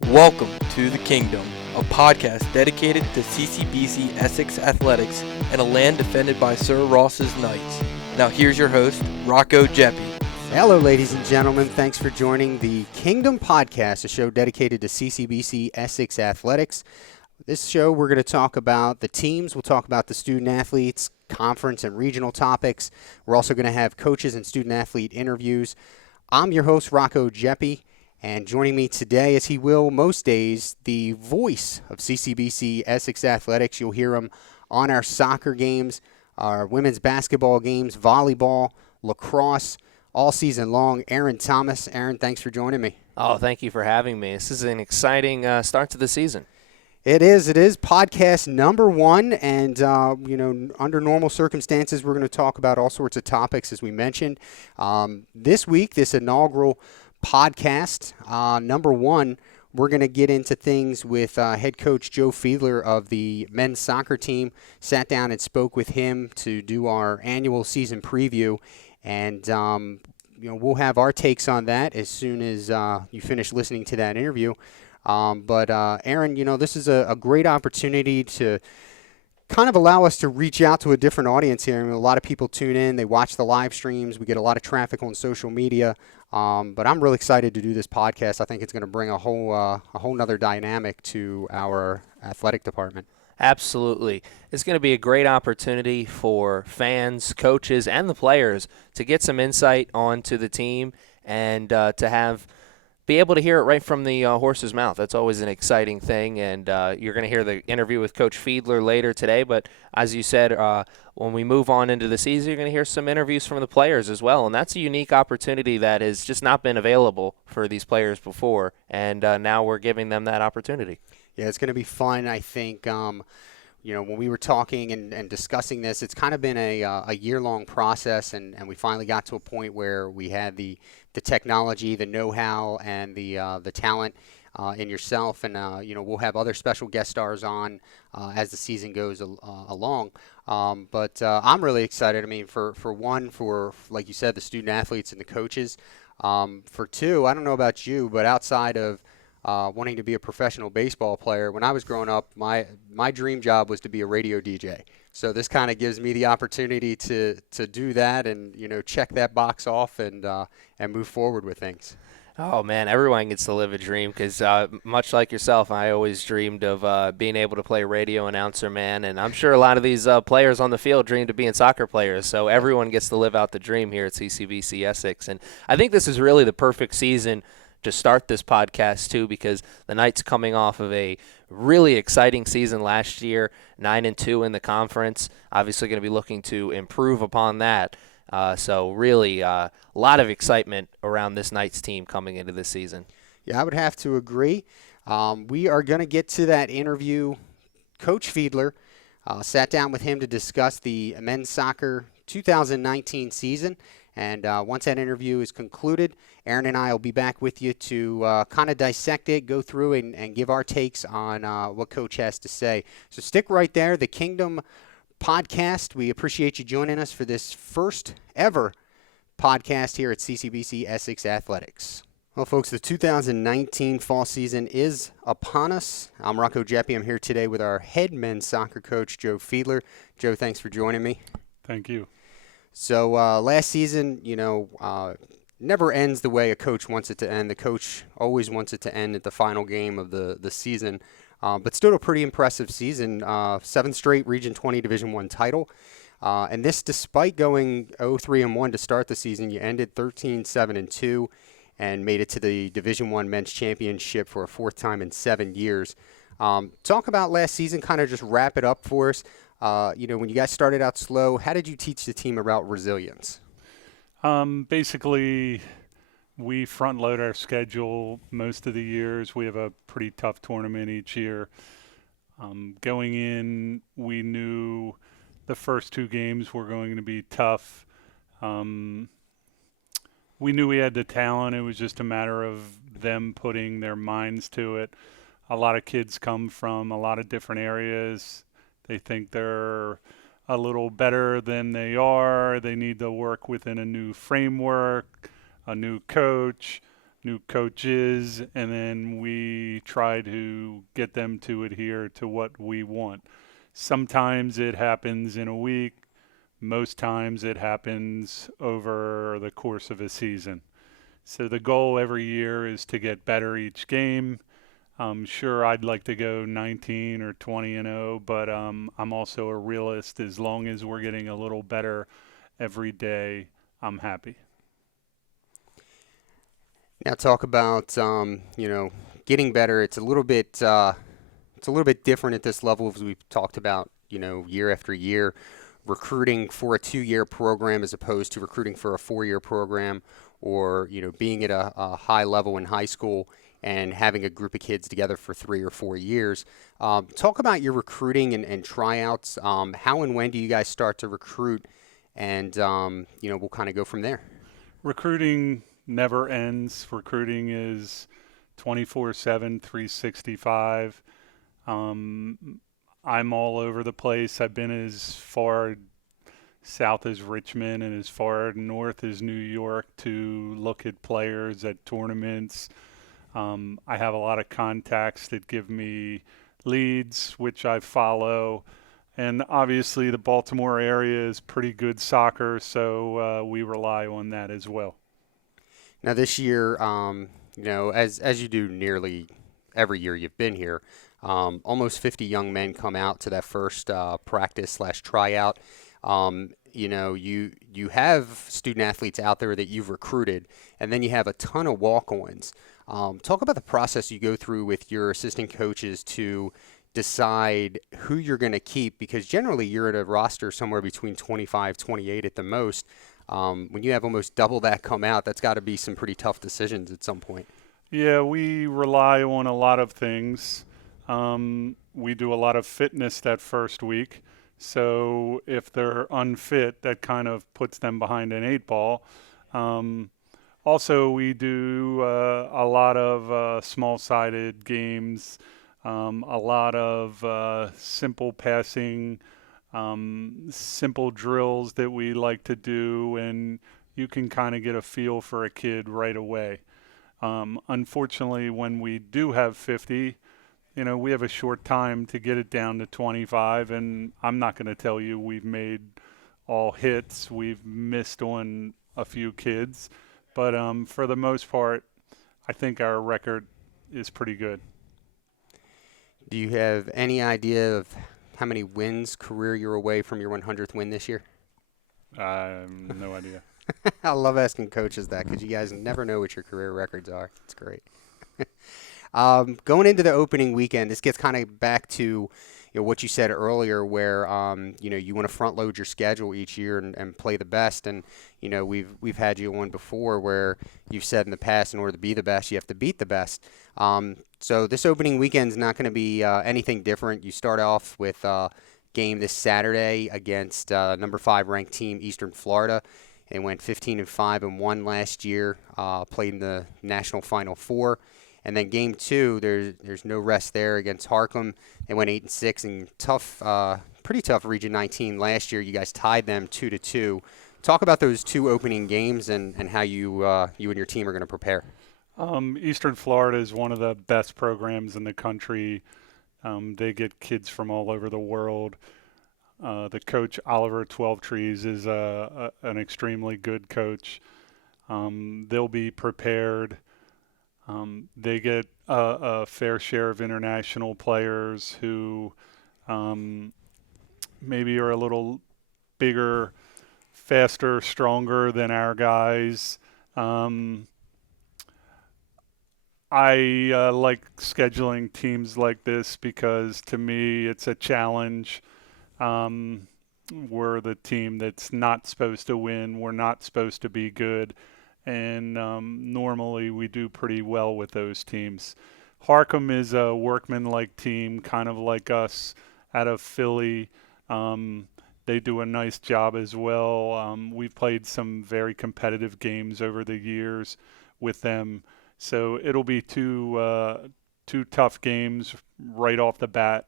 Welcome to The Kingdom, a podcast dedicated to CCBC Essex Athletics and a land defended by Sir Ross's Knights. Now here's your host, Rocco Jeppy. Hello, ladies and gentlemen. Thanks for joining The Kingdom Podcast, a show dedicated to CCBC Essex Athletics. This show, we're going to talk about the teams. We'll talk about the student athletes, conference and regional topics. We're also going to have coaches and student athlete interviews. I'm your host, Rocco Jeppy. And joining me today, as he will most days, the voice of CCBC Essex Athletics. You'll hear him on our soccer games, our women's basketball games, volleyball, lacrosse, all season long. Aaron Thomas. Aaron, thanks for joining me. Oh, thank you for having me. This is an exciting start to the season. It is. Podcast number 1, and, under normal circumstances, we're going to talk about all sorts of topics, as we mentioned. This week, this inaugural podcast, number 1, we're going to get into things with head coach Joe Fiedler of the men's soccer team. Sat down and spoke with him to do our annual season preview, and we'll have our takes on that as soon as you finish listening to that interview. But Aaron, this is a great opportunity to kind of allow us to reach out to a different audience here. I mean, a lot of people tune in, they watch the live streams, we get a lot of traffic on social media. But I'm really excited to do this podcast. I think it's going to bring a whole nother dynamic to our athletic department. Absolutely. It's going to be a great opportunity for fans, coaches, and the players to get some insight onto the team and to be able to hear it right from the horse's mouth. That's always an exciting thing, and you're going to hear the interview with Coach Fiedler later today. But as you said, when we move on into the season, you're going to hear some interviews from the players as well, and that's a unique opportunity that has just not been available for these players before, and now we're giving them that opportunity. Yeah, it's going to be fun, I think. When we were talking and discussing this, it's kind of been a year-long process, and we finally got to a point where we had the technology, the know-how, and the talent in yourself, and we'll have other special guest stars on as the season goes along. But I'm really excited. I mean, for one, for like you said, the student athletes and the coaches. For two, I don't know about you, but outside of wanting to be a professional baseball player, when I was growing up, my dream job was to be a radio DJ. So this kind of gives me the opportunity to do that and check that box off and move forward with things. Oh, man, everyone gets to live a dream because much like yourself, I always dreamed of being able to play radio announcer, man, and I'm sure a lot of these players on the field dreamed of being soccer players, so everyone gets to live out the dream here at CCBC Essex. And I think this is really the perfect season to start this podcast too, because the Knights coming off of a really exciting season last year, 9-2 in the conference, obviously going to be looking to improve upon that. So really a lot of excitement around this Knights team coming into this season. Yeah, I would have to agree. We are going to get to that interview. Coach Fiedler sat down with him to discuss the men's soccer 2019 season. And once that interview is concluded, Aaron and I will be back with you to kind of dissect it, go through and give our takes on what Coach has to say. So stick right there. The Kingdom Podcast. We appreciate you joining us for this first ever podcast here at CCBC Essex Athletics. Well, folks, the 2019 fall season is upon us. I'm Rocco Jeppy. I'm here today with our head men's soccer coach, Joe Fiedler. Joe, thanks for joining me. Thank you. So last season, never ends the way a coach wants it to end. The coach always wants it to end at the final game of the season. But still a pretty impressive season. 7th straight Region 20 Division I title. And this despite going 0-3-1 to start the season. You ended 13-7-2 and made it to the Division I Men's Championship for a 4th time in 7 years. Talk about last season, kind of just wrap it up for us. When you guys started out slow, how did you teach the team about resilience? Basically, we front load our schedule most of the years. We have a pretty tough tournament each year. Going in, we knew the first 2 games were going to be tough. We knew we had the talent. It was just a matter of them putting their minds to it. A lot of kids come from a lot of different areas. They think they're a little better than they are. They need to work within a new framework, a new coach. new coaches, and then we try to get them to adhere to what we want. Sometimes it happens in a week. Most times it happens over the course of a season. So the goal every year is to get better each game. Sure, I'd like to go 19 or 20-0, but I'm also a realist. As long as we're getting a little better every day, I'm happy. Now talk about getting better. It's a little bit different at this level, as we've talked about, year after year. Recruiting for a 2-year program as opposed to recruiting for a 4-year program, or being at a high level in high school and having a group of kids together for 3 or 4 years. Talk about your recruiting and tryouts. How and when do you guys start to recruit? And we'll kind of go from there. Recruiting never ends. Recruiting is 24/7, 365. I'm all over the place. I've been as far south as Richmond and as far north as New York to look at players at tournaments. I have a lot of contacts that give me leads, which I follow. And obviously the Baltimore area is pretty good soccer, so we rely on that as well. Now this year, as you do nearly every year you've been here, almost 50 young men come out to that first practice/tryout. You have student athletes out there that you've recruited, and then you have a ton of walk-ons. Talk about the process you go through with your assistant coaches to decide who you're going to keep, because generally you're at a roster somewhere between 25, 28 at the most. When you have almost double that come out, that's got to be some pretty tough decisions at some point. Yeah, we rely on a lot of things. We do a lot of fitness that first week. So if they're unfit, that kind of puts them behind an 8 ball. Also, we do a lot of small-sided games, a lot of simple passing, simple drills that we like to do, and you can kind of get a feel for a kid right away. Unfortunately, when we do have 50, we have a short time to get it down to 25, and I'm not going to tell you we've made all hits. We've missed on a few kids, but for the most part, I think our record is pretty good. Do you have any idea of how many wins career you're away from your 100th win this year? No idea. I love asking coaches that, because you guys never know what your career records are. It's great. Going into the opening weekend, this gets kind of back to what you said earlier, where you want to front load your schedule each year and play the best. And we've had you on before where you've said in the past, in order to be the best, you have to beat the best. So this opening weekend is not going to be anything different. You start off with a game this Saturday against number 5 ranked team Eastern Florida. They went 15-5-1 last year. Played in the National Final Four. And then game 2, there's no rest there against Harklem. They went 8-6 and pretty tough Region 19 last year. You guys tied them 2-2. Talk about those 2 opening games and how you and your team are going to prepare. Eastern Florida is one of the best programs in the country. They get kids from all over the world. The coach, Oliver 12 Trees, is an extremely good coach. They'll be prepared. They get a fair share of international players who maybe are a little bigger, faster, stronger than our guys. I like scheduling teams like this because, to me, it's a challenge. We're the team that's not supposed to win. We're not supposed to be good. And normally we do pretty well with those teams. Harkham is a workman-like team, kind of like us out of Philly. They do a nice job as well. We've played some very competitive games over the years with them. So it'll be two tough games right off the bat,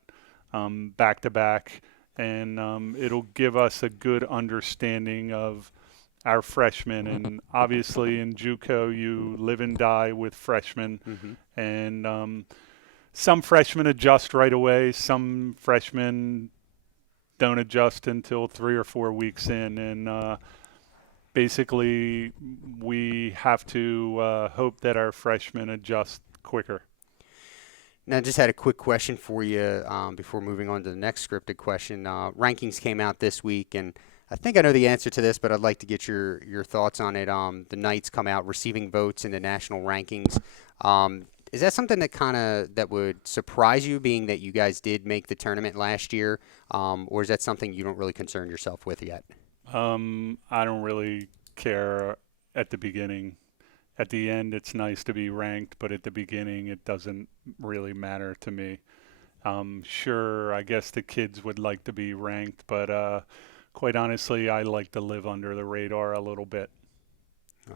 back to back. And it'll give us a good understanding of our freshmen. And obviously in JUCO, you live and die with freshmen. And some freshmen adjust right away. Some freshmen don't adjust until 3 or 4 weeks in. And basically, we have to hope that our freshmen adjust quicker. Now, I just had a quick question for you before moving on to the next scripted question. Rankings came out this week, and I think I know the answer to this, but I'd like to get your thoughts on it. The Knights come out receiving votes in the national rankings. Is that something that would surprise you, being that you guys did make the tournament last year, or is that something you don't really concern yourself with yet? I don't really care at the beginning. At the end, it's nice to be ranked, but at the beginning, it doesn't really matter to me. Sure, I guess the kids would like to be ranked, but quite honestly, I like to live under the radar a little bit.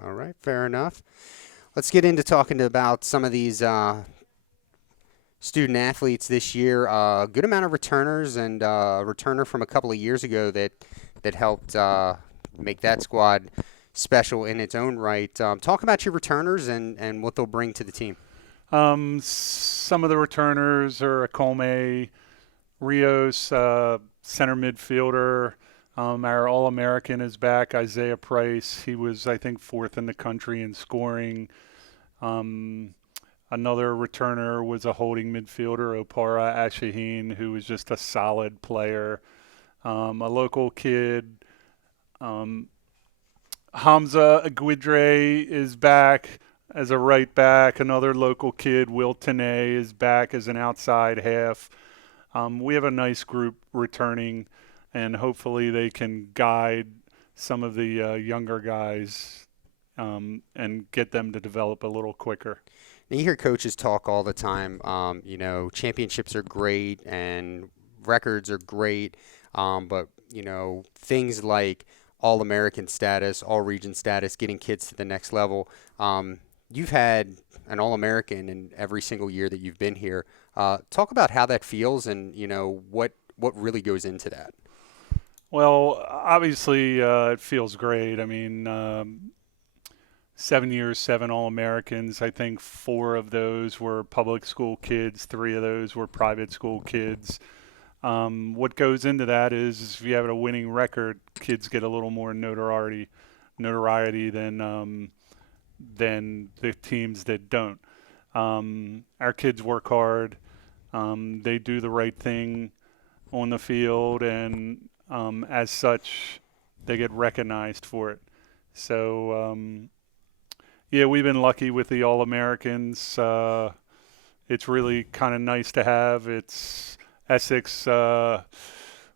All right, fair enough. Let's get into talking about some of these student athletes this year. A good amount of returners, and a returner from a couple of years ago that helped make that squad special in its own right. Talk about your returners and what they'll bring to the team. Some of the returners are Akome, Rios, center midfielder. Our All-American is back, Isaiah Price. He was, I think, 4th in the country in scoring. Another returner was a holding midfielder, Opara Ashaheen, who was just a solid player. A local kid, Hamza Aguidre is back as a right back. Another local kid, Will Tanay, is back as an outside half. We have a nice group returning, and hopefully they can guide some of the younger guys and get them to develop a little quicker. Now, you hear coaches talk all the time, championships are great and records are great, but, things like All-American status, All-Region status, getting kids to the next level. You've had an All-American in every single year that you've been here. Talk about how that feels and, what really goes into that. Well, obviously it feels great. I mean, 7 years, 7 All-Americans. I think 4 of those were public school kids. 3 of those were private school kids. What goes into that is if you have a winning record, kids get a little more notoriety than the teams that don't. Our kids work hard. They do the right thing on the field, and as such, they get recognized for it. So, we've been lucky with the All-Americans. It's really kind of nice to have. It's Essex,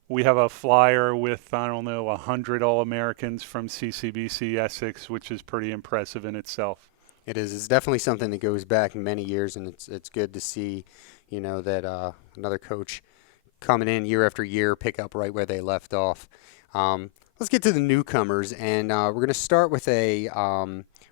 we have a flyer with, 100 All-Americans from CCBC Essex, which is pretty impressive in itself. It is. It's definitely something that goes back many years, and it's good to see, that another coach coming in year after year pick up right where they left off. Let's get to the newcomers, and we're going to start with a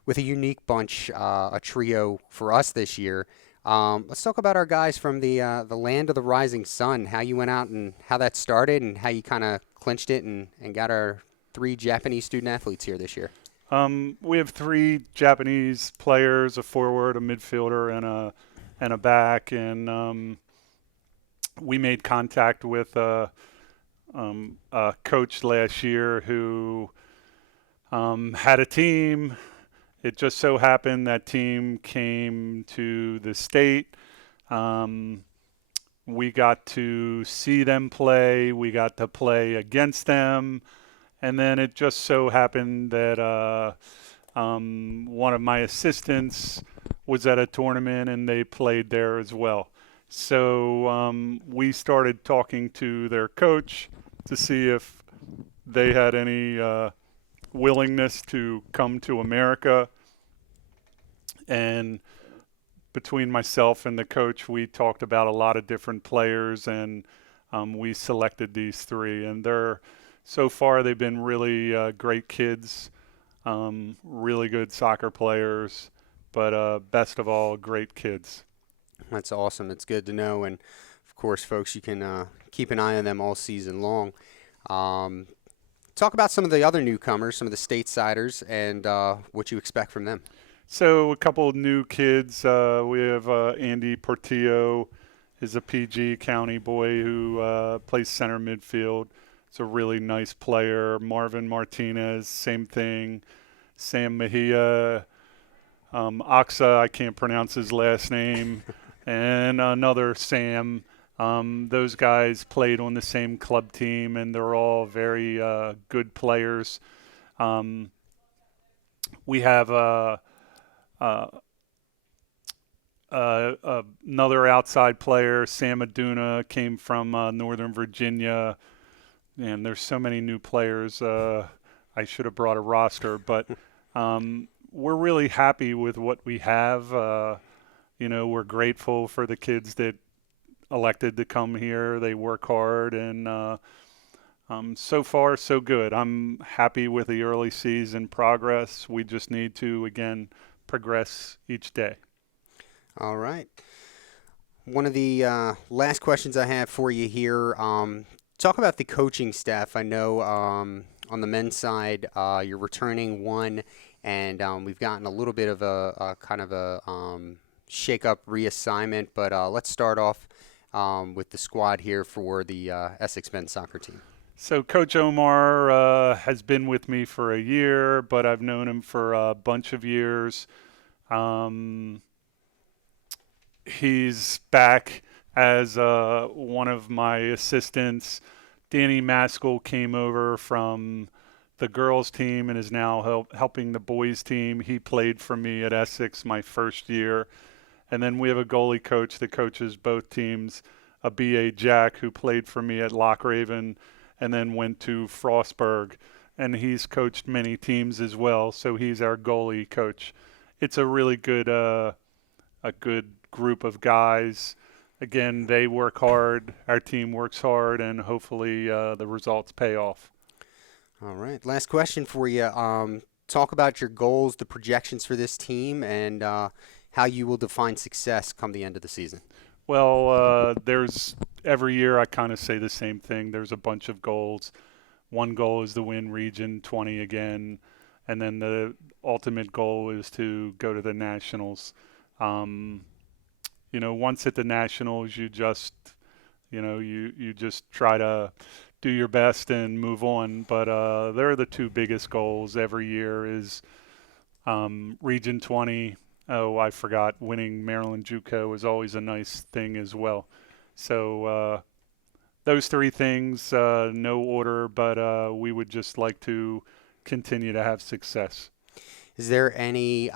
unique bunch, a trio for us this year. Let's talk about our guys from the land of the rising sun, how you went out and how that started and how you kind of clinched it and got our 3 Japanese student athletes here this year. We have 3 Japanese players, a forward, a midfielder, and a back, and we made contact with a coach last year who had a team. It just so happened that team came to the state. We got to see them play. We got to play against them. And then it just so happened that one of my assistants was at a tournament and they played there as well. So we started talking to their coach to see if they had any willingness to come to America, and between myself and the coach, we talked about a lot of different players, and we selected these 3, and so far they've been really great kids, really good soccer players, but best of all, great kids. That's awesome. It's good to know, and of course, folks, you can keep an eye on them all season long. talk about some of the other newcomers, some of the statessiders, and what you expect from them. So a couple of new kids. We have Andy Portillo, is a PG County boy who plays center midfield. It's a really nice player. Marvin Martinez, same thing. Sam Mejia, Oxa, I can't pronounce his last name, and another Sam. Those guys played on the same club team, and they're all very good players. We have another outside player, Sam Aduna, came from Northern Virginia. And there's so many new players. I should have brought a roster, but we're really happy with what we have. We're grateful for the kids that elected to come here. They work hard, and so far, so good. I'm happy with the early season progress. We just need to, again, progress each day. All right. One of the last questions I have for you here, talk about the coaching staff. I know on the men's side, you're returning one, and we've gotten a little bit of a kind of a shake-up reassignment, but let's start off with the squad here for the Essex men's soccer team. So Coach Omar has been with me for a year, but I've known him for a bunch of years. He's back as one of my assistants. Danny Maskell came over from the girls team and is now helping the boys team. He played for me at Essex my first year. And then we have a goalie coach that coaches both teams, a B.A. Jack, who played for me at Lochraven and then went to Frostburg. And he's coached many teams as well, so he's our goalie coach. It's a really good group of guys. Again, they work hard, our team works hard, and hopefully the results pay off. All right. Last question for you. Talk about your goals, the projections for this team, and how you will define success come the end of the season. Well, there's every year I kind of say the same thing. There's a bunch of goals. One goal is to win Region 20 again, and then the ultimate goal is to go to the Nationals. Once at the Nationals, you just try to do your best and move on. But they're the two biggest goals every year is Region 20. Oh, I forgot, winning Maryland JUCO is always a nice thing as well. So those three things, no order, but we would just like to continue to have success. Is there any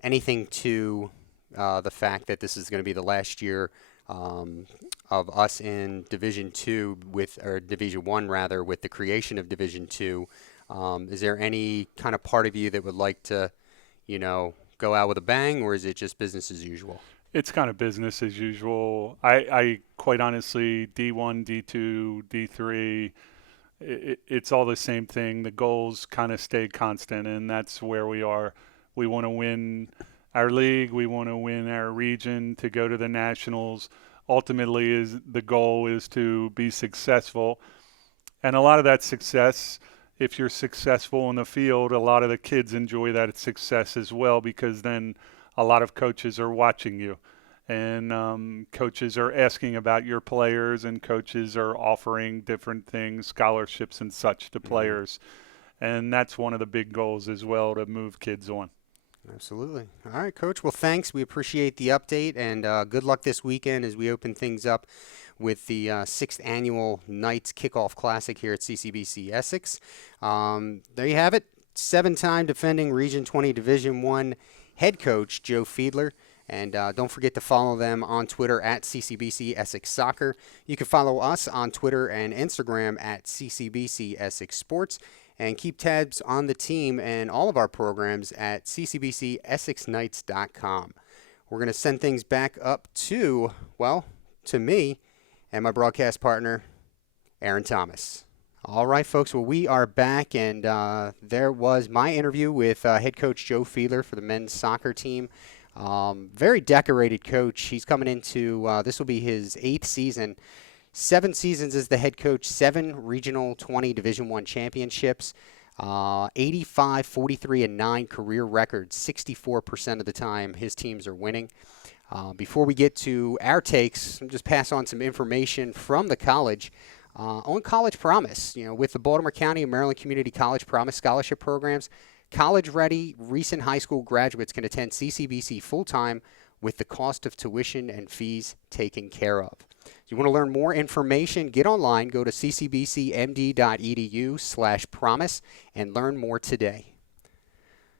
anything to the fact that this is going to be the last year of us in Division II or Division I rather, with the creation of Division II? Is there any kind of part of you that would like to, go out with a bang, or is it just business as usual? It's kind of business as usual. I quite honestly, D1, D2, D3, it's all the same thing. The goals kind of stay constant, and that's where we are. We want to win our league. We want to win our region to go to the Nationals. Ultimately, the goal is to be successful. And a lot of that success, if you're successful in the field, a lot of the kids enjoy that success as well, because then a lot of coaches are watching you. And coaches are asking about your players, and coaches are offering different things, scholarships and such to players. And that's one of the big goals as well, to move kids on. Absolutely. All right, Coach. Well, thanks. We appreciate the update, and good luck this weekend as we open things up with the 6th Annual Knights Kickoff Classic here at CCBC Essex. There you have it. 7-time defending Region 20 Division I head coach Joe Fiedler. And don't forget to follow them on Twitter at CCBC Essex Soccer. You can follow us on Twitter and Instagram at CCBC Essex Sports. And keep tabs on the team and all of our programs at ccbcessexknights.com. We're going to send things back up to me and my broadcast partner, Aaron Thomas. All right, folks. Well, we are back, and there was my interview with head coach Joe Fiedler for the men's soccer team. Very decorated coach. He's coming into this will be his 8th season 7 seasons as the head coach, 7 regional 20 Division I championships, 85, 43, and 9 career records. 64% of the time his teams are winning. Before we get to our takes, I'll just pass on some information from the college on College Promise. With the Baltimore County and Maryland Community College Promise scholarship programs, college-ready recent high school graduates can attend CCBC full-time with the cost of tuition and fees taken care of. If you want to learn more information, get online, go to ccbcmd.edu/promise and learn more today.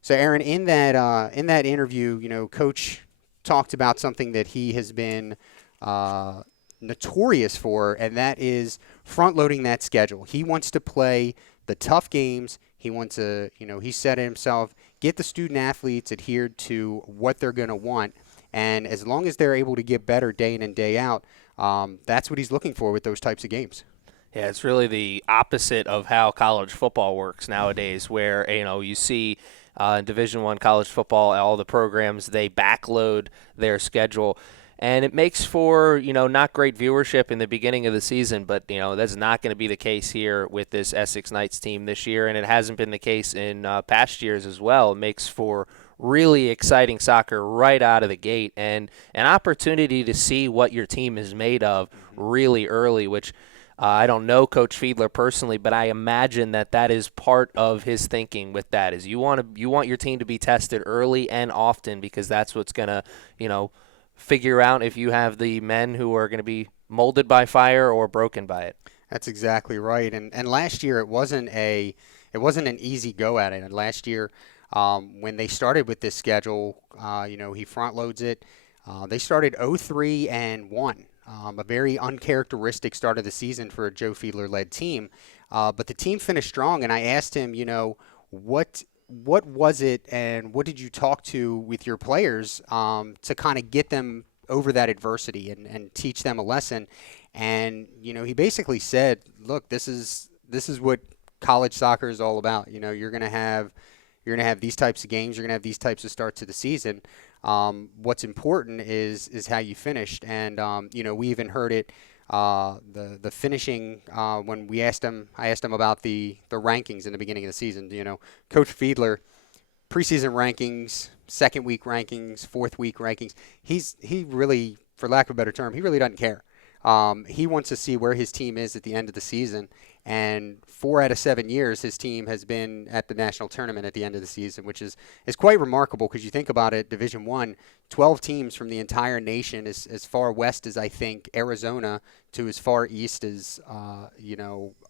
So, Aaron, in that interview, Coach talked about something that he has been notorious for, and that is front-loading that schedule. He wants to play the tough games. He wants to, he said to himself, get the student athletes adhered to what they're going to want. And as long as they're able to get better day in and day out, that's what he's looking for with those types of games. Yeah, it's really the opposite of how college football works nowadays, where you see in Division I college football, all the programs, they backload their schedule. And it makes for, not great viewership in the beginning of the season, but, that's not going to be the case here with this Essex Knights team this year, and it hasn't been the case in past years as well. It makes for really exciting soccer right out of the gate and an opportunity to see what your team is made of really early, which I don't know Coach Fiedler personally, but I imagine that is part of his thinking with that, is you want your team to be tested early and often, because that's what's going to, figure out if you have the men who are going to be molded by fire or broken by it. That's exactly right. And last year it wasn't an easy go at it. And last year, when they started with this schedule, he front loads it. They started 0-3-1, a very uncharacteristic start of the season for a Joe Fiedler-led team. But the team finished strong, and I asked him, what was it, and what did you talk to with your players to kind of get them over that adversity and teach them a lesson? And he basically said, look, this is what college soccer is all about. You're gonna have these types of games, you're gonna have these types of starts to the season. What's important is how you finished, and we even heard it. The finishing, when I asked him about the rankings in the beginning of the season. Coach Fiedler, preseason rankings, second week rankings, fourth week rankings. He really, for lack of a better term, he really doesn't care. He wants to see where his team is at the end of the season. And 4 out of 7 years, his team has been at the national tournament at the end of the season, which is quite remarkable because you think about it, Division I, 12 teams from the entire nation, as far west as, I think, Arizona, to as far east as,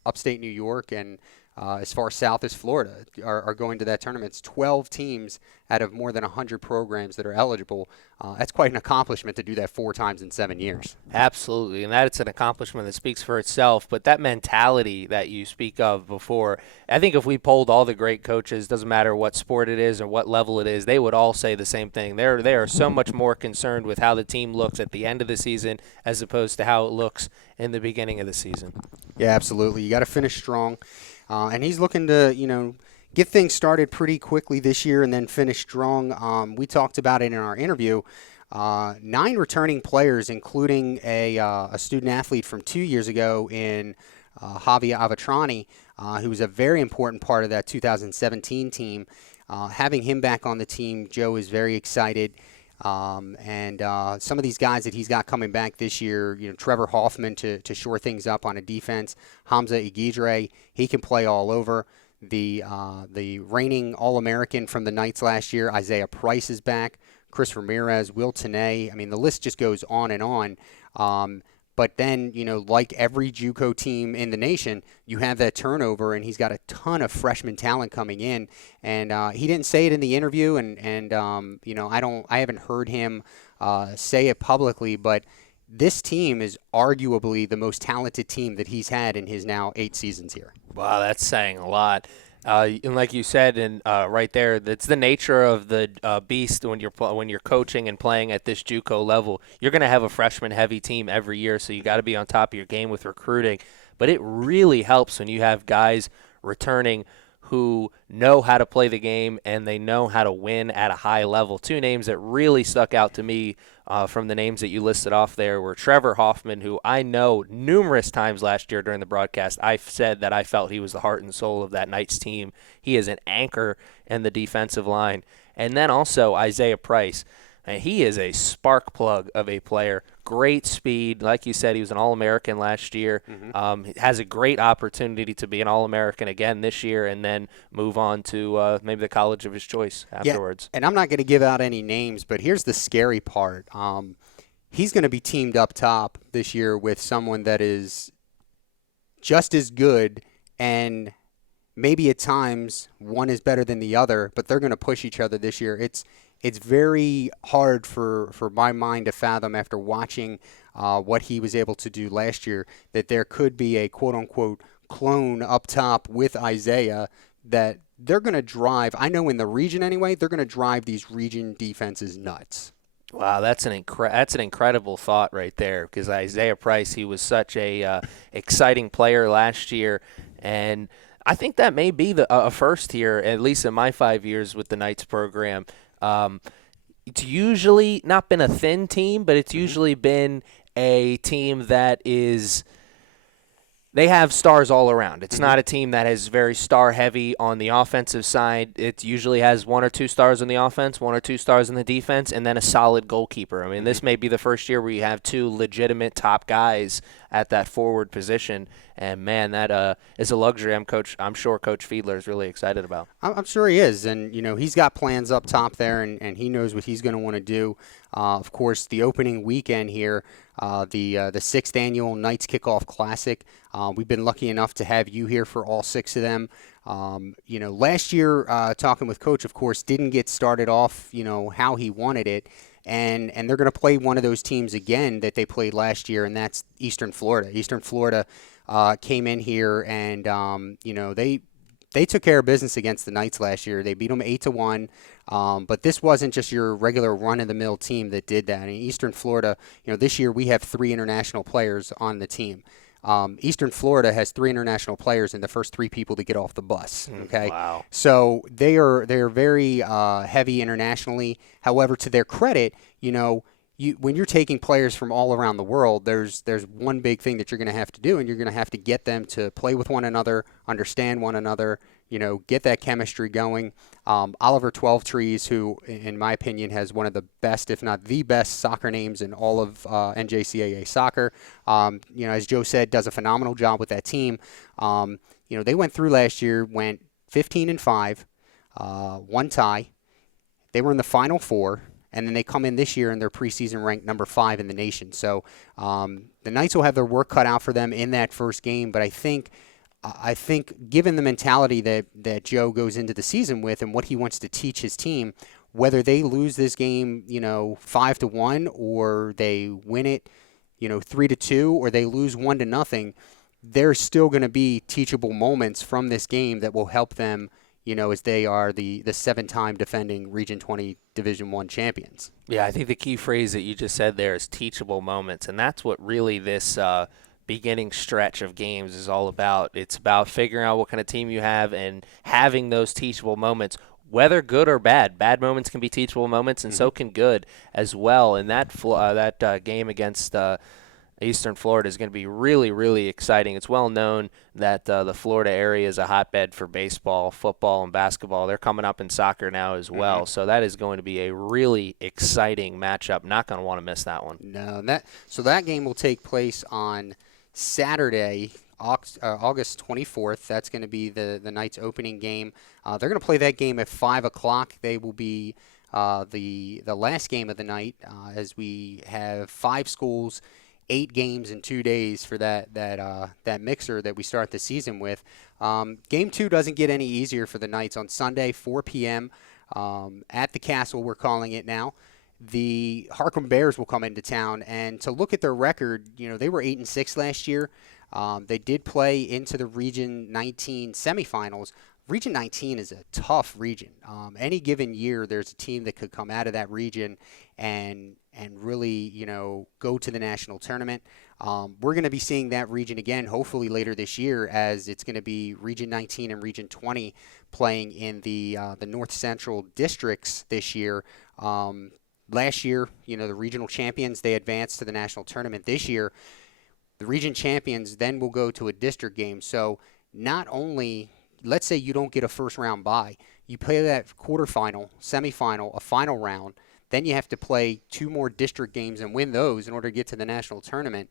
upstate New York, and as far south as Florida are going to that tournament. It's 12 teams out of more than 100 programs that are eligible. That's quite an accomplishment to do that 4 times in 7 years. Absolutely, and that's an accomplishment that speaks for itself. But that mentality that you speak of before, I think if we polled all the great coaches, doesn't matter what sport it is or what level it is, they would all say the same thing. They are so much more concerned with how the team looks at the end of the season as opposed to how it looks in the beginning of the season. Yeah, absolutely. You got to finish strong. And he's looking to, get things started pretty quickly this year and then finish strong. We talked about it in our interview. 9 returning players, including a student athlete from 2 years ago in Javier Avatrani, who was a very important part of that 2017 team. Having him back on the team, Joe is very excited. And some of these guys that he's got coming back this year, Trevor Hoffman to shore things up on a defense, Hamza Igidre, he can play all over. The reigning All-American from the Knights last year, Isaiah Price, is back. Chris Ramirez, Will Tanay. I mean, the list just goes on and on. But then, like every JUCO team in the nation, you have that turnover, and he's got a ton of freshman talent coming in. And he didn't say it in the interview, and I haven't heard him say it publicly, but this team is arguably the most talented team that he's had in his now 8 seasons here. Wow, that's saying a lot. And like you said, and right there, that's the nature of the beast when you're coaching and playing at this JUCO level. You're going to have a freshman-heavy team every year, so you got to be on top of your game with recruiting. But it really helps when you have guys returning who know how to play the game and they know how to win at a high level. Two names that really stuck out to me from the names that you listed off there were Trevor Hoffman, who I know numerous times last year during the broadcast I've said that I felt he was the heart and soul of that Knights team. He is an anchor in the defensive line. And then also Isaiah Price. And he is a spark plug of a player. Great speed. Like you said, he was an All-American last year. Has a great opportunity to be an All-American again this year and then move on to maybe the college of his choice afterwards. Yeah, and I'm not going to give out any names, but here's the scary part. He's going to be teamed up top this year with someone that is just as good, and maybe at times one is better than the other, but they're going to push each other this year. It's very hard for my mind to fathom after watching what he was able to do last year that there could be a quote-unquote clone up top with Isaiah that they're going to drive. I know in the region anyway, they're going to drive these region defenses nuts. Wow, that's an incredible thought right there, because Isaiah Price, he was such a exciting player last year, and I think that may be a first here, at least in my 5 years with the Knights program. It's usually not been a thin team, but it's usually been a team that is – they have stars all around. It's not a team that is very star-heavy on the offensive side. It usually has one or two stars on the offense, one or two stars on the defense, and then a solid goalkeeper. I mean, this may be the first year where you have two legitimate top guys at that forward position. And, man, that is a luxury I'm sure Coach Fiedler is really excited about. I'm sure he is. And, he's got plans up top there, and he knows what he's going to want to do. Of course, the opening weekend here, the sixth annual Knights Kickoff Classic. We've been lucky enough to have you here for all six of them. Last year, talking with Coach, of course, didn't get started off, how he wanted it. And they're going to play one of those teams again that they played last year, and that's Eastern Florida. Eastern Florida came in here, and they took care of business against the Knights last year. They beat them 8-1, but this wasn't just your regular run-of-the-mill team that did that. In Eastern Florida, this year we have 3 international players on the team. Eastern Florida has 3 international players and the first 3 people to get off the bus. Okay, Wow. So they're very heavy internationally. However, to their credit, when you're taking players from all around the world, there's one big thing that you're going to have to do, and you're going to have to get them to play with one another, understand one another, get that chemistry going. Oliver Twelvetrees, who, in my opinion, has one of the best, if not the best, soccer names in all of NJCAA soccer. As Joe said, does a phenomenal job with that team. They went through last year, went 15-5, one tie. They were in the Final Four. And then they come in this year and they're preseason ranked number 5 in the nation. So the Knights will have their work cut out for them in that first game. But I think given the mentality that Joe goes into the season with and what he wants to teach his team, whether they lose this game, 5-1, or they win it, 3-2, or they lose 1-0, there's still going to be teachable moments from this game that will help them, as they are the 7-time defending Region 20 Division I champions. Yeah, I think the key phrase that you just said there is teachable moments, and that's what really this beginning stretch of games is all about. It's about figuring out what kind of team you have and having those teachable moments, whether good or bad. Bad moments can be teachable moments, and so can good as well. And that game against Eastern Florida is going to be really, really exciting. It's well known that the Florida area is a hotbed for baseball, football, and basketball. They're coming up in soccer now as well. So that is going to be a really exciting matchup. Not going to want to miss that one. No, that game will take place on Saturday, August 24th. That's going to be the Knights opening game. They're going to play that game at 5 o'clock. They will be the last game of the night as we have 5 schools, 8 games in 2 days for that mixer that we start the season with. Game 2 doesn't get any easier for the Knights on Sunday, 4 p.m. At the Castle, we're calling it now. The Harcum Bears will come into town, and to look at their record, they were 8-6 last year. They did play into the Region 19 semifinals Region 19 is a tough region. Any given year, there's a team that could come out of that region and really, go to the national tournament. We're going to be seeing that region again, hopefully later this year, as it's going to be Region 19 and Region 20 playing in the North Central districts this year. Last year, the regional champions, they advanced to the national tournament. This year, the region champions then will go to a district game. So not only, let's say you don't get a first round bye, you play that quarterfinal, semifinal, a final round, then you have to play 2 more district games and win those in order to get to the national tournament.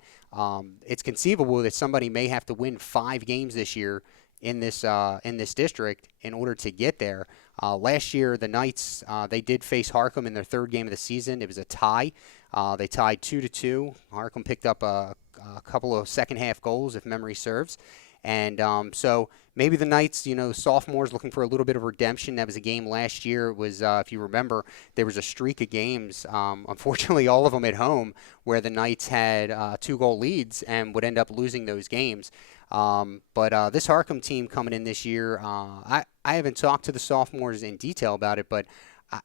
It's conceivable that somebody may have to win 5 games this year in this district in order to get there. Last year, the Knights, they did face Harcum in their 3rd game of the season. It was a tie. They tied 2-2. Harcum picked up a couple of second-half goals, if memory serves. And so maybe the Knights, sophomores looking for a little bit of redemption. That was a game last year. It was, if you remember, there was a streak of games, unfortunately all of them at home, where the Knights had 2-goal leads and would end up losing those games. But this Harcum team coming in this year, I haven't talked to the sophomores in detail about it, but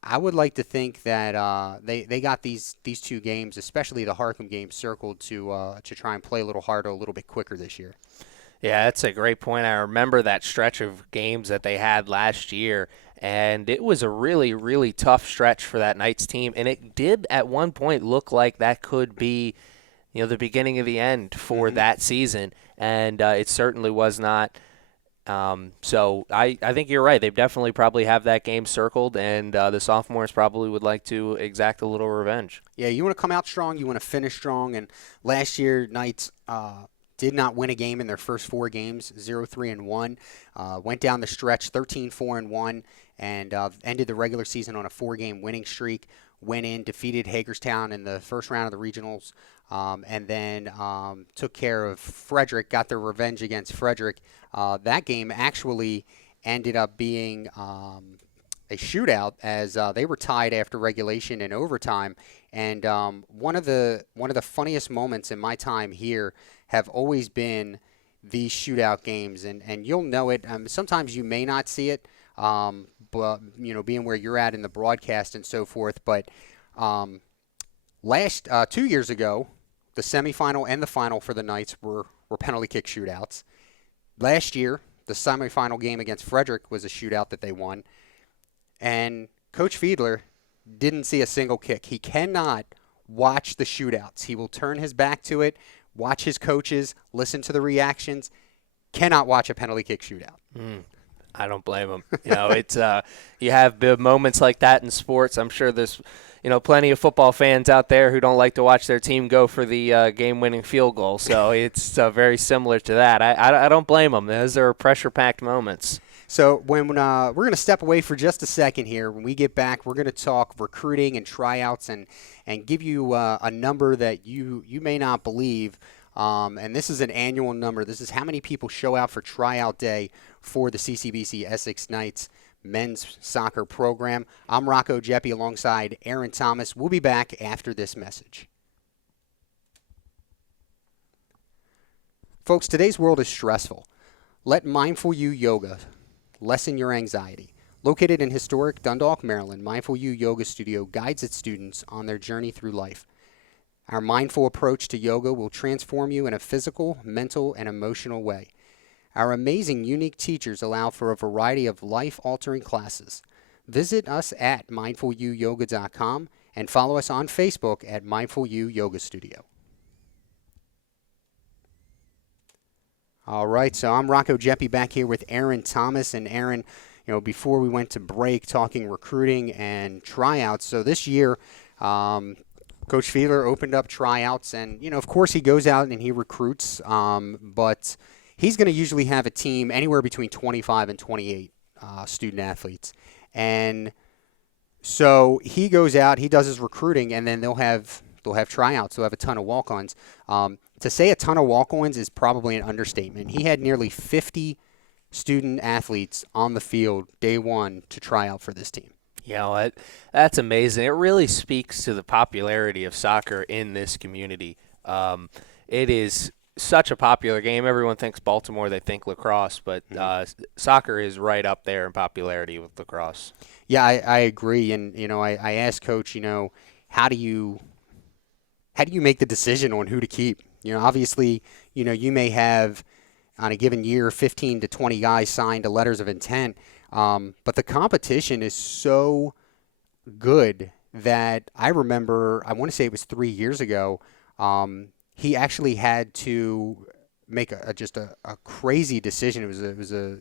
I would like to think that they got these 2 games, especially the Harcum game, circled to try and play a little harder, a little bit quicker this year. Yeah, that's a great point. I remember that stretch of games that they had last year, and it was a really, really tough stretch for that Knights team, and it did at one point look like that could be, the beginning of the end for that season, and it certainly was not. So I think you're right. They definitely probably have that game circled, and the sophomores probably would like to exact a little revenge. Yeah, you want to come out strong, you want to finish strong, and last year Knights did not win a game in their first 4 games, 0-3-1. Went down the stretch 13-4-1, and ended the regular season on a 4-game winning streak. Went in, defeated Hagerstown in the first round of the regionals, and then took care of Frederick, got their revenge against Frederick. That game actually ended up being a shootout, as they were tied after regulation and overtime. And one of the funniest moments in my time here have always been these shootout games, and you'll know it. Sometimes you may not see it, but being where you're at in the broadcast and so forth. But 2 years ago, the semifinal and the final for the Knights were penalty kick shootouts. Last year, the semifinal game against Frederick was a shootout that they won, and Coach Fiedler didn't see a single kick. He cannot watch the shootouts. He will turn his back to it, watch his coaches, listen to the reactions. Cannot watch a penalty kick shootout. I don't blame him. It's you have moments like that in sports. I'm sure there's plenty of football fans out there who don't like to watch their team go for the game-winning field goal. So it's very similar to that. I don't blame them. Those are pressure-packed moments. So when we're going to step away for just a second here. When we get back, we're going to talk recruiting and tryouts and give you a number that you may not believe. And this is an annual number. This is how many people show out for tryout day for the CCBC Essex Knights men's soccer program. I'm Rocco Geppi alongside Aaron Thomas. We'll be back after this message. Folks, today's world is stressful. Let Mindful You Yoga lessen your anxiety. Located in historic Dundalk, Maryland, Mindful You Yoga Studio guides its students on their journey through life. Our mindful approach to yoga will transform you in a physical, mental, and emotional way. Our amazing, unique teachers allow for a variety of life-altering classes. Visit us at mindfulyouyoga.com and follow us on Facebook at Mindful You Yoga Studio. All right, so I'm Rocco Geppi back here with Aaron Thomas. And Aaron, before we went to break, talking recruiting and tryouts. So this year, Coach Fiedler opened up tryouts, and, of course he goes out and he recruits, but he's going to usually have a team anywhere between 25 and 28 student athletes. And so he goes out, he does his recruiting, and then they'll have tryouts. They'll have a ton of walk-ons. To say a ton of walk-ons is probably an understatement. He had nearly 50 student athletes on the field day one to try out for this team. That's amazing. It really speaks to the popularity of soccer in this community. It is such a popular game. Everyone thinks Baltimore, they think lacrosse, but soccer is right up there in popularity with lacrosse. Yeah, I agree. And, I asked Coach, how do you make the decision on who to keep? Obviously, you may have on a given year 15 to 20 guys signed to letters of intent, but the competition is so good that I remember, I want to say it was 3 years ago, he actually had to make just a crazy decision. It was a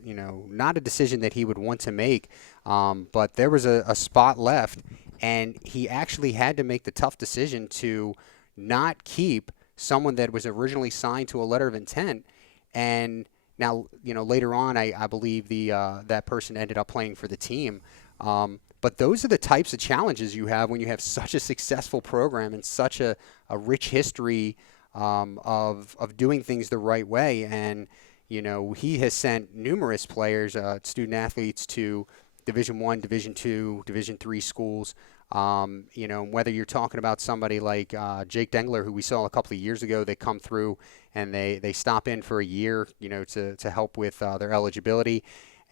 not a decision that he would want to make, but there was a spot left, and he actually had to make the tough decision to not keep someone that was originally signed to a letter of intent. And now, later on, I believe that person ended up playing for the team. But those are the types of challenges you have when you have such a successful program and such a rich history of doing things the right way. And, he has sent numerous players, student athletes, to Division I, Division II, Division III schools. Whether you're talking about somebody like Jake Dengler, who we saw a couple of years ago, they come through and they stop in for a year, to help with their eligibility.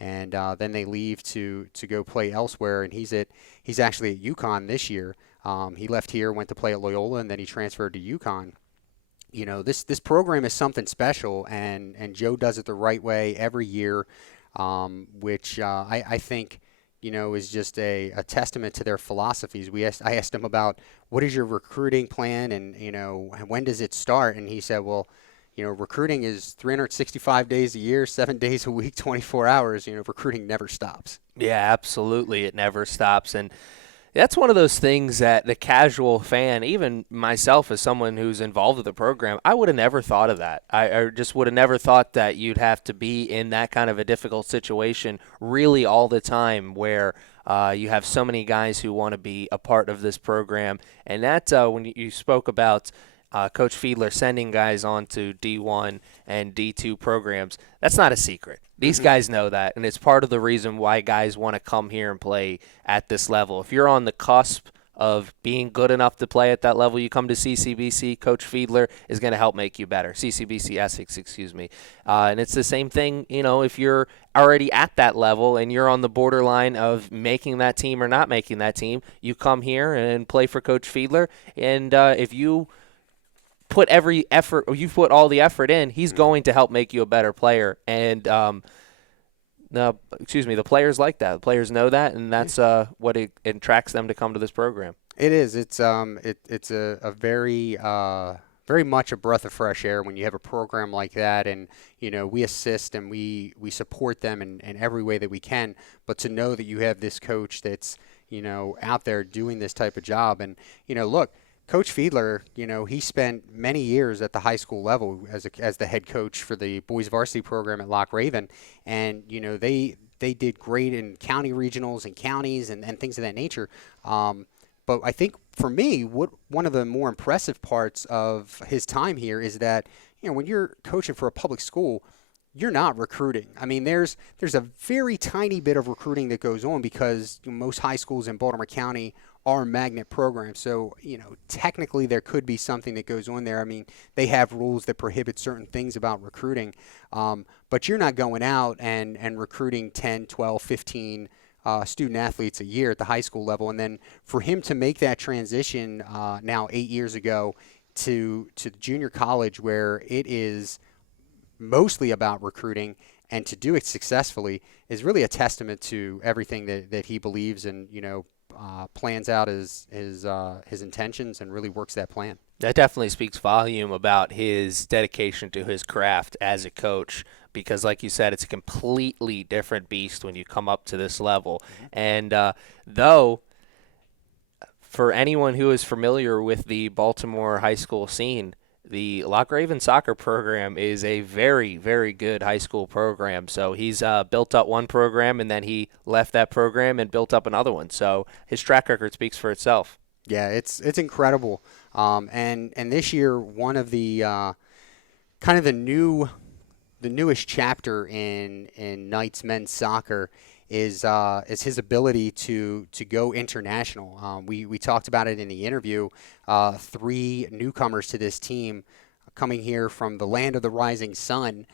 And then they leave to go play elsewhere. And he's actually at UConn this year. He left here, went to play at Loyola, and then he transferred to UConn. This program is something special, and Joe does it the right way every year, which I think is just a testament to their philosophies. I asked him about what is your recruiting plan, and when does it start, and he said, well, recruiting is 365 days a year, 7 days a week, 24 hours. Recruiting never stops. Yeah, absolutely. It never stops. And that's one of those things that the casual fan, even myself as someone who's involved with the program, I would have never thought of that. I just would have never thought that you'd have to be in that kind of a difficult situation really all the time where you have so many guys who want to be a part of this program. And that's when you spoke about Coach Fiedler sending guys on to D1 and D2 programs, that's not a secret. These guys know that, and it's part of the reason why guys want to come here and play at this level. If you're on the cusp of being good enough to play at that level, you come to CCBC, Coach Fiedler is going to help make you better. CCBC Essex, excuse me. And it's the same thing, if you're already at that level and you're on the borderline of making that team or not making that team, you come here and play for Coach Fiedler, and if you put every effort, or you put all the effort in, he's going to help make you a better player. And the players like that. The players know that, and that's what it attracts them to come to this program. It is. It's a very very much a breath of fresh air when you have a program like that, and we assist and we support them in every way that we can. But to know that you have this coach that's out there doing this type of job, and look. Coach Fiedler, he spent many years at the high school level as the head coach for the boys varsity program at Loch Raven, and they did great in county regionals and counties and things of that nature. But I think for me, one of the more impressive parts of his time here is that when you're coaching for a public school, you're not recruiting. I mean, there's a very tiny bit of recruiting that goes on because most high schools in Baltimore County are magnet programs. So, technically there could be something that goes on there. I mean, they have rules that prohibit certain things about recruiting. But you're not going out and recruiting 10, 12, 15 student athletes a year at the high school level. And then for him to make that transition now 8 years ago to junior college where it is mostly about recruiting, and to do it successfully is really a testament to everything that he believes and plans out his intentions and really works that plan. That definitely speaks volume about his dedication to his craft as a coach, because like you said, it's a completely different beast when you come up to this level. And though for anyone who is familiar with the Baltimore high school scene, the Loch Raven soccer program is a very, very good high school program. So he's built up one program, and then he left that program and built up another one. So his track record speaks for itself. Yeah, it's incredible. And this year, one of the kind of the newest chapter in Knights men's soccer is his ability to go international. We talked about it in the interview. 3 newcomers to this team coming here from the land of the rising sun,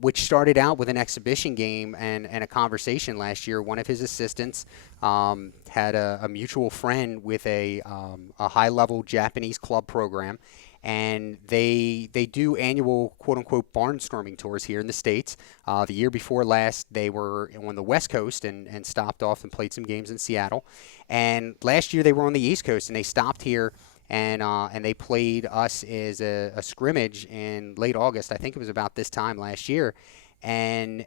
which started out with an exhibition game and a conversation last year. One of his assistants had a mutual friend with a high-level Japanese club program, and they do annual quote-unquote barnstorming tours here in the States. The year before last, they were on the West Coast and stopped off and played some games in Seattle. And last year they were on the East Coast, and they stopped here and they played us as a scrimmage in late August. I think it was about this time last year, and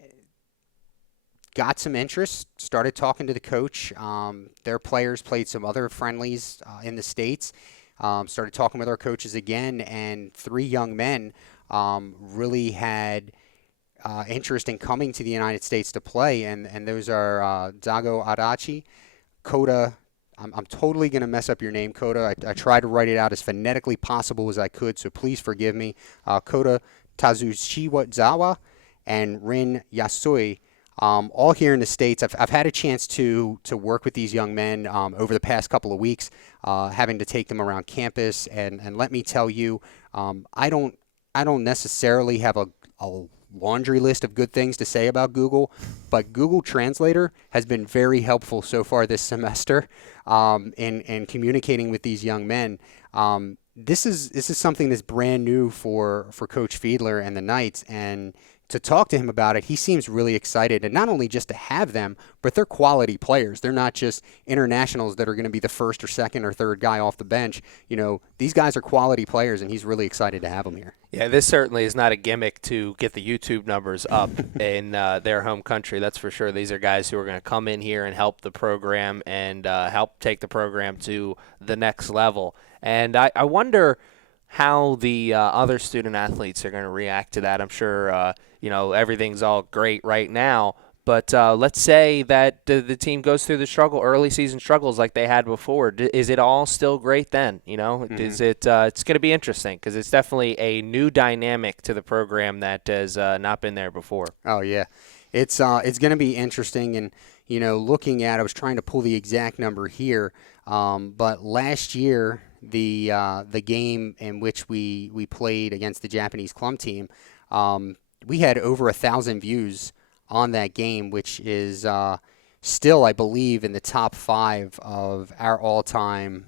got some interest, started talking to the coach. Their players played some other friendlies in the States, started talking with our coaches again, and 3 young men really had interest in coming to the United States to play, and those are Zago Adachi, Kota. I'm totally going to mess up your name, Kota. I tried to write it out as phonetically possible as I could, so please forgive me. Kota Tazushiwazawa and Rin Yasui, all here in the States. I've had a chance to work with these young men over the past couple of weeks, having to take them around campus, and let me tell you, I don't necessarily have a laundry list of good things to say about Google, but Google Translator has been very helpful so far this semester in communicating with these young men. This is something that's brand new for Coach Fiedler and the Knights, and to talk to him about it, he seems really excited, and not only just to have them, but they're quality players. They're not just internationals that are going to be the first or second or third guy off the bench. You know, these guys are quality players, and he's really excited to have them here. Yeah, this certainly is not a gimmick to get the YouTube numbers up in their home country. That's for sure. These are guys who are going to come in here and help the program and help take the program to the next level. And I wonder how the other student athletes are going to react to that. I'm sure, everything's all great right now. But let's say that the team goes through the early season struggles like they had before. Is it all still great then? Is it? It's going to be interesting because it's definitely a new dynamic to the program that has not been there before. Oh yeah, it's going to be interesting. And looking at, I was trying to pull the exact number here, but last year the game in which we played against the Japanese club team, we had over 1,000 views on that game, which is still, I believe, in the top 5 of our all-time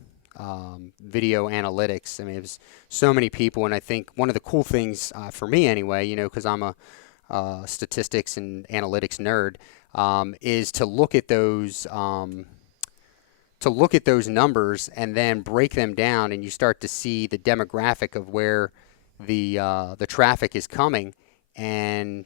video analytics. I mean, it was so many people, and I think one of the cool things for me anyway, because I'm a statistics and analytics nerd, is to look at those numbers and then break them down, and you start to see the demographic of where the traffic is coming, and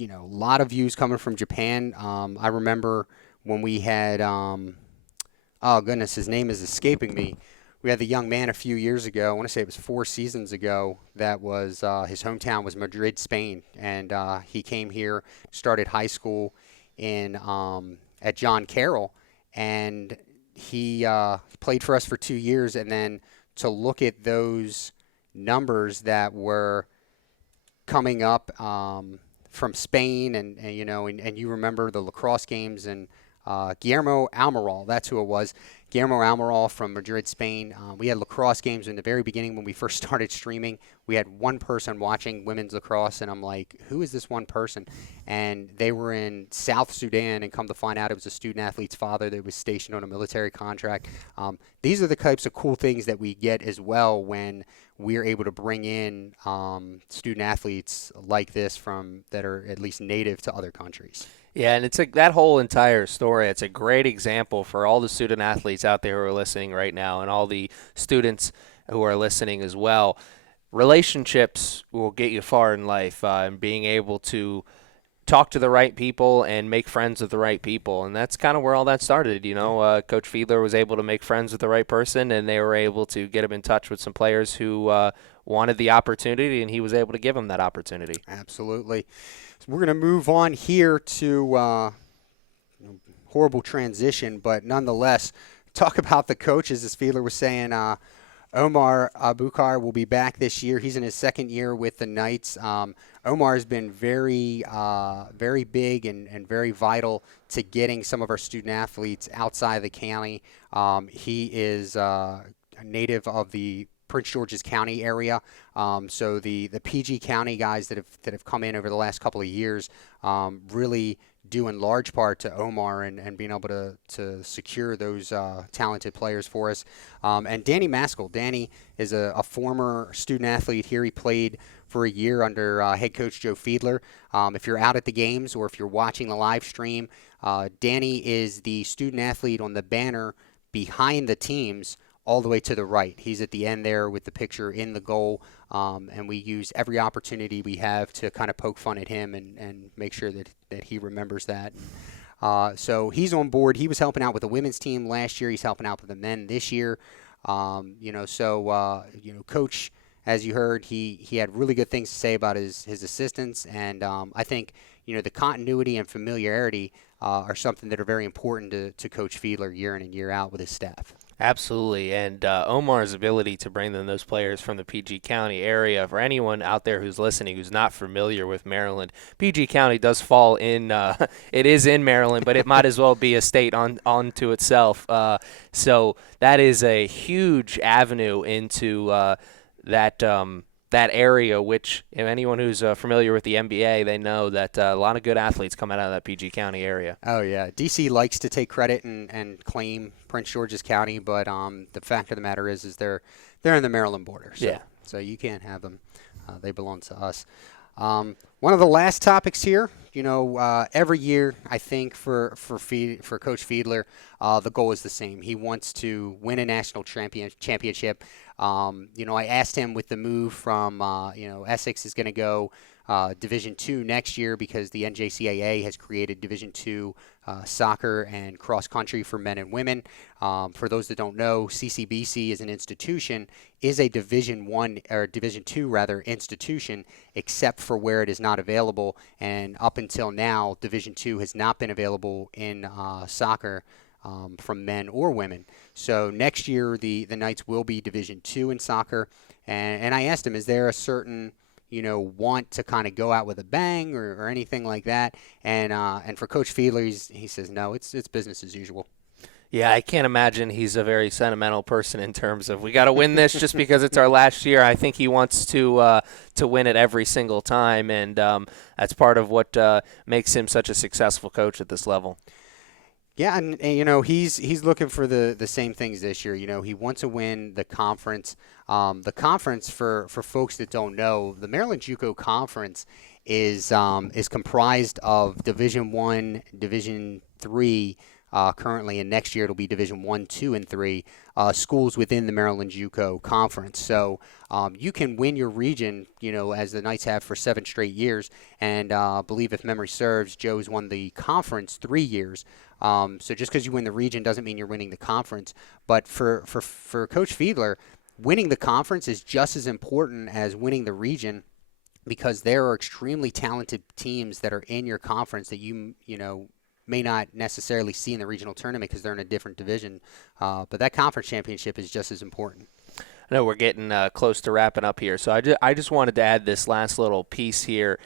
a lot of views coming from Japan. I remember when we had, oh goodness, his name is escaping me. We had the young man a few years ago, I want to say it was 4 seasons ago, that was, his hometown was Madrid, Spain. And he came here, started high school at John Carroll, and he played for us for 2 years. And then to look at those numbers that were coming up from Spain, and you remember the lacrosse games, and Guillermo Almiral, that's who it was. Guillermo Almiral from Madrid, Spain. We had lacrosse games in the very beginning when we first started streaming. We had one person watching women's lacrosse, and I'm like, who is this one person? And they were in South Sudan, and come to find out it was a student athlete's father that was stationed on a military contract. These are the types of cool things that we get as well when we're able to bring in student athletes like this that are at least native to other countries. Yeah, and it's that whole entire story. It's a great example for all the student athletes out there who are listening right now, and all the students who are listening as well. Relationships will get you far in life, and being able to talk to the right people and make friends with the right people, and that's kind of where all that started. Coach Fiedler was able to make friends with the right person, and they were able to get him in touch with some players who wanted the opportunity, and he was able to give them that opportunity. Absolutely. So we're going to move on here to horrible transition, but nonetheless, talk about the coaches. As Fiedler was saying, Omar Abukar will be back this year. He's in his second year with the Knights. Omar has been very big and very vital to getting some of our student athletes outside the county. He is a native of the Prince George's County area. So the PG County guys that have come in over the last couple of years really due in large part to Omar and being able to secure those talented players for us. And Danny Maskell. Danny is a former student athlete here. He played for a year under head coach Joe Fiedler. If you're out at the games or if you're watching the live stream, Danny is the student athlete on the banner behind the teams all the way to the right. He's at the end there with the picture in the goal, and we use every opportunity we have to kind of poke fun at him and make sure that he remembers that. So he's on board. He was helping out with the women's team last year. He's helping out with the men this year. Coach, as you heard, he had really good things to say about his assistants, and I think the continuity and familiarity are something that are very important to Coach Fiedler year in and year out with his staff. Absolutely, and Omar's ability to bring in those players from the PG County area, for anyone out there who's listening who's not familiar with Maryland, PG County does fall in, it is in Maryland, but it might as well be a state onto itself. So that is a huge avenue into that area, which if anyone who's familiar with the NBA, they know that a lot of good athletes come out of that PG County area. Oh, yeah. DC likes to take credit and claim Prince George's County, but the fact of the matter is they're in the Maryland border. So, yeah. So you can't have them. They belong to us. One of the last topics here, every year I think for Coach Fiedler, the goal is the same. He wants to win a national championship. I asked him with the move from, Essex is going to go Division II next year because the NJCAA has created Division II soccer and cross country for men and women. For those that don't know, CCBC as an institution is a Division II institution, except for where it is not available. And up until now, Division II has not been available in soccer from men or women. So next year, the Knights will be Division II in soccer. And I asked him, is there a certain want to kind of go out with a bang or anything like that? And for Coach Fiedler, he says, no, it's business as usual. Yeah, I can't imagine he's a very sentimental person in terms of we got to win this just because it's our last year. I think he wants to win it every single time, and that's part of what makes him such a successful coach at this level. Yeah, and he's looking for the same things this year. He wants to win the conference. The conference, for folks that don't know, the Maryland JUCO Conference is comprised of Division I, Division III currently, and next year it'll be Division I, II, and III schools within the Maryland JUCO Conference. So you can win your region, as the Knights have for 7 straight years, and I believe if memory serves, Joe's won the conference 3 years. So just because you win the region doesn't mean you're winning the conference. But for Coach Fiedler, winning the conference is just as important as winning the region, because there are extremely talented teams that are in your conference that you may not necessarily see in the regional tournament because they're in a different division. But that conference championship is just as important. I know we're getting close to wrapping up here, so I just wanted to add this last little piece here.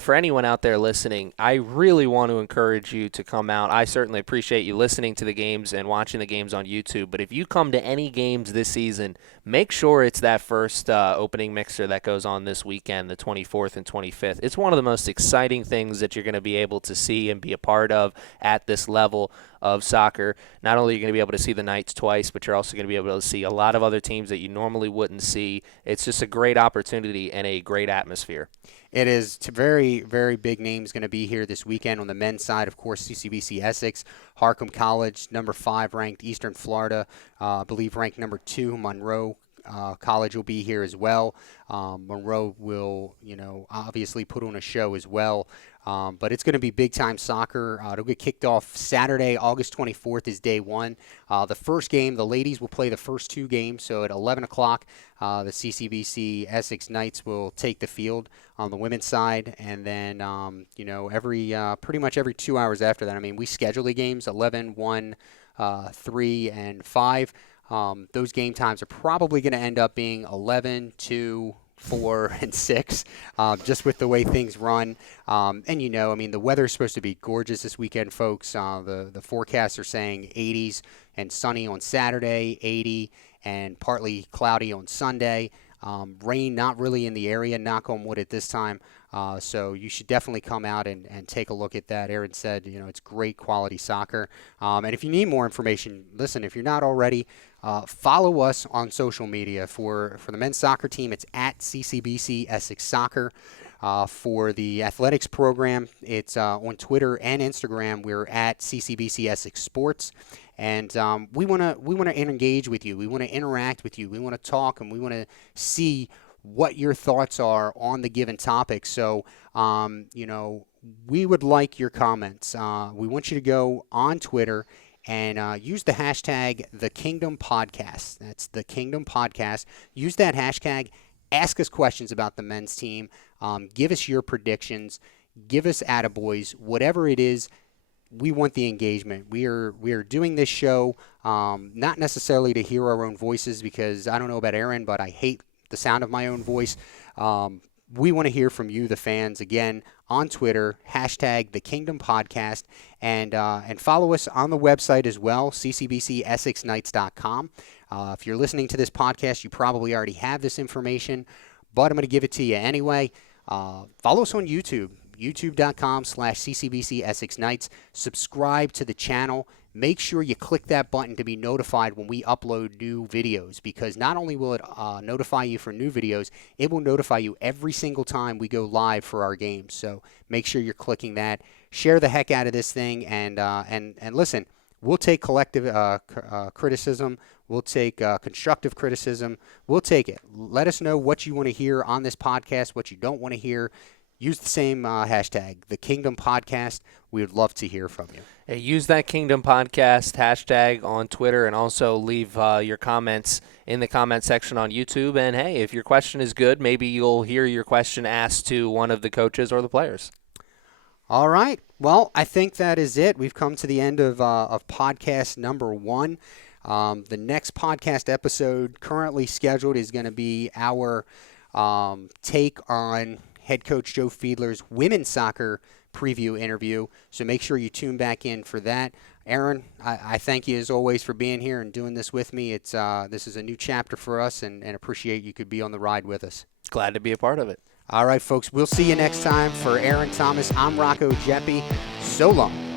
For anyone out there listening, I really want to encourage you to come out. I certainly appreciate you listening to the games and watching the games on YouTube, but if you come to any games this season, make sure it's that first opening mixer that goes on this weekend, the 24th and 25th. It's one of the most exciting things that you're going to be able to see and be a part of at this level of soccer. Not only are you going to be able to see the Knights twice, but you're also going to be able to see a lot of other teams that you normally wouldn't see. It's just a great opportunity and a great atmosphere. It is very, very big names going to be here this weekend. On the men's side, of course, CCBC Essex, Harcum College, number 5 ranked Eastern Florida, I believe ranked number 2, Monroe College will be here as well. Monroe will, obviously put on a show as well. But it's going to be big-time soccer. It'll get kicked off Saturday, August 24th is day 1. The first game, the ladies will play the first 2 games. So at 11 o'clock, the CCBC Essex Knights will take the field on the women's side. And then, pretty much every 2 hours after that, we schedule the games, 11, 1, 3, and 5. Those game times are probably going to end up being 11, 2, 4, and 6, just with the way things run. And the weather's supposed to be gorgeous this weekend, folks. The forecasts are saying 80s and sunny on Saturday, 80 and partly cloudy on Sunday. Rain not really in the area, knock on wood at this time. So you should definitely come out and take a look at that. Aaron said, it's great quality soccer. And if you need more information, listen, if you're not already, follow us on social media. For the men's soccer team, it's at CCBC Essex Soccer. For the athletics program, it's on Twitter and Instagram. We're at CCBC Essex Sports. And we want to engage with you. We want to interact with you. We want to talk, and we want to see what your thoughts are on the given topic. So, we would like your comments. We want you to go on Twitter and use the hashtag #TheKingdomPodcast. That's the Kingdom Podcast. Use that hashtag. Ask us questions about the men's team. Give us your predictions. Give us attaboys. Whatever it is, we want the engagement. We are doing this show not necessarily to hear our own voices, because I don't know about Aaron, but I hate the sound of my own voice. We want to hear from you, the fans. Again, on Twitter, hashtag #TheKingdomPodcast, and follow us on the website as well, ccbcessexknights.com. If you're listening to this podcast, you probably already have this information, but I'm going to give it to you anyway. Follow us on YouTube, youtube.com/CCBC Essex Knights. Subscribe to the channel. Make sure you click that button to be notified when we upload new videos, because not only will it notify you for new videos, it will notify you every single time we go live for our games. So make sure you're clicking that. Share the heck out of this thing, and listen, we'll take collective criticism. We'll take constructive criticism. We'll take it. Let us know what you want to hear on this podcast, what you don't want to hear. Use the same hashtag, #TheKingdomPodcast. We would love to hear from you. Hey, use that Kingdom Podcast hashtag on Twitter, and also leave your comments in the comment section on YouTube. And, hey, if your question is good, maybe you'll hear your question asked to one of the coaches or the players. All right. Well, I think that is it. We've come to the end of podcast number 1. The next podcast episode currently scheduled is going to be our take on head coach Joe Fiedler's women's soccer preview interview. So make sure you tune back in for that. Aaron, I thank you as always for being here and doing this with me. It's this is a new chapter for us, and appreciate you could be on the ride with us. Glad to be a part of it. All right, folks. We'll see you next time. For Aaron Thomas, I'm Rocco Jeppe. So long.